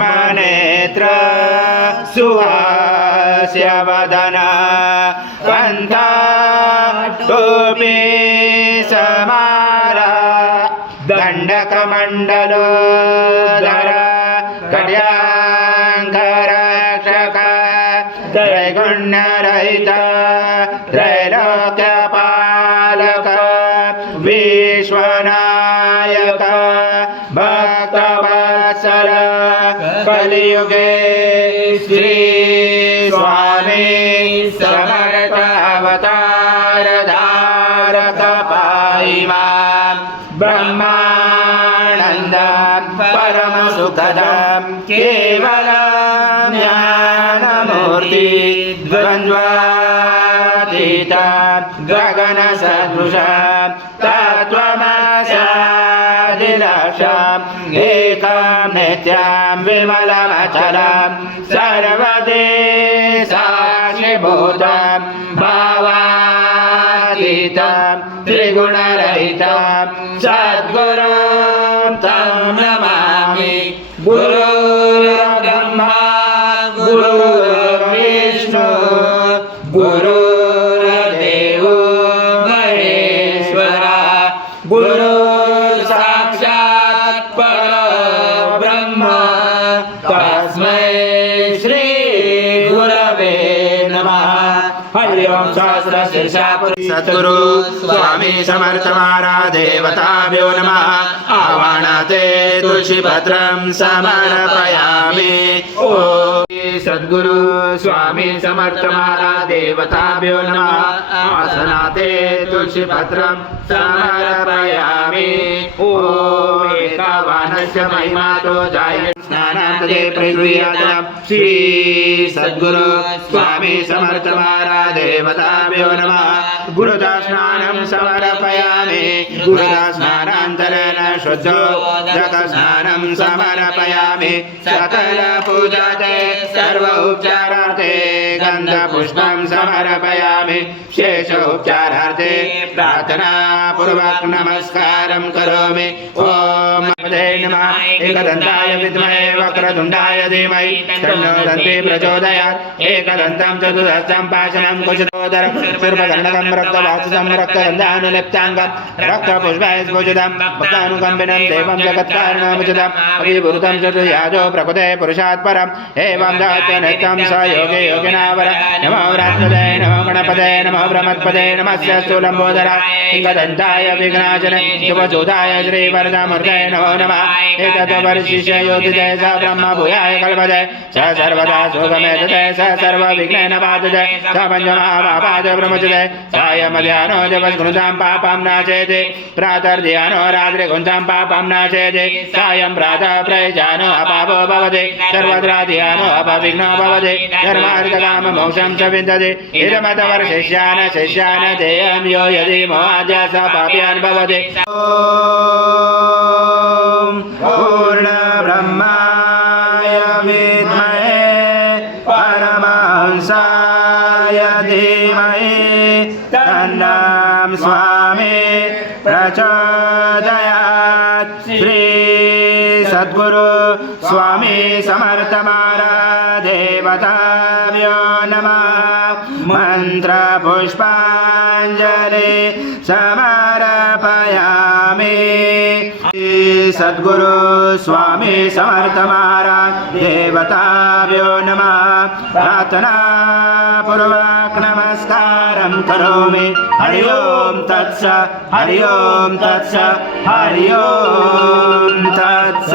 पद्मनेत्र सुहास्य वदन। कन्था टोपी समारा। दण्डकमण्डलो धर कड्याङ्गरक्षक त्रैगुण्यरहित। त्रैलोक्यपालक। विश्वना कलियुगे श्री स्वामी समर्थ अवतार धारक पाहि माँ ब्रह्मानन्द परम सुखदं केवल ज्ञानमूर्ति द्वन्द्वातीत एकं नित्यं विमलमचलं सर्वदे साक्षिभूतं भावातीतं त्रिगुणरहितं सद्गुरुं तं नमामि गुरुर्ब्रह्मा సద్గురు స్వామి సమర్థమారాధేవతాభ్యో నమ. ఆవాణతే తులసిపత్రం సమర్పయామి. ఓ సద్గురు స్వామి సమర్థమారాధేవతాభ్యో నమ. ఆసనాతే తులసిపత్రం సమర్పయామి. ఓ ఏకవానస్య మహిమాతో జాయ. స్నానాంతే ప్రయుయాతం శ్రీ సద్గురు స్వామి సమర్థ మహారాజేవతాభ్యో నమ. గురుదా స్నానం సమర్పయామి. గురుదా స్నానాంతరేణ శుద్ధో జత స్నానం సమర్పయామి. సకల పూజాతే సర్వోపచారార్థే గంధ పుష్పం సమర్పయామి. శేషోపచారార్థే ప్రార్థనా పూర్వక్ నమస్కారం కరోమి. ఓం నమ ఏకదంతాయ విద్మహే వక్రతుండాయ नो दन्ते प्रचोदयात्। एकदन्तं चतुर्दशं पाशनं कुशदोदरं सर्वगण्डकं रक्तवाससं रक्तगन्धानुलिप्ताङ्गं रक्तपुष्पैस्भुजितं भक्तानुकम्बिनं देवं जगत्कारणमुचितम् अभिभूतं चतुर्याजो प्रकृते पुरुषात् एवं दात्वनित्यं स योगे योगिनावर नमो राष्ट्रदे नमो गणपदे, नमो ब्रह्मत्पदे, नमस्य स्थूलम्बोधराय एकदन्ताय विघ्नाचन शिवसुधाय श्रीवरदामृतये नमो नमः। एतद् परिशिष्य योगिजय स ब्रह्म भूयाय कल्पजय स सर्वदा सुखमेतते स सर्वविघ्नेन बाधते स पञ्चमहापाद ब्रह्मचते सायमध्यानो दिवस्कृतां पापं नाशेति प्रातर्ध्यानो रात्रिकुन्तां पापं नाशेति सायं प्रातः प्रयजानो अपापो भवति सर्वत्राध्यानो अपविघ्नो भवति धर्मार्थकाममोक्षं च विन्दति इदमतवर्षिष्यान शिष्यान देयं यो यदि मोहाद्य स पाप्यान् भवति परमहंसाय धीमहि तन्नां स्वामी प्रचोदयात् श्री सद्गुरु स्वामी समर्थ महाराज देवताभ्यो नमः। मन्त्रपुष्पाञ्जलि समर्पयामि सद्गुरु स्वामी समर्थ महाराज देवताभ्यो नमः। प्रार्थना पूर्वक नमस्कारं करोमि। हरि ओं तत्स हरि ओं तत्स हरि ओं तत्स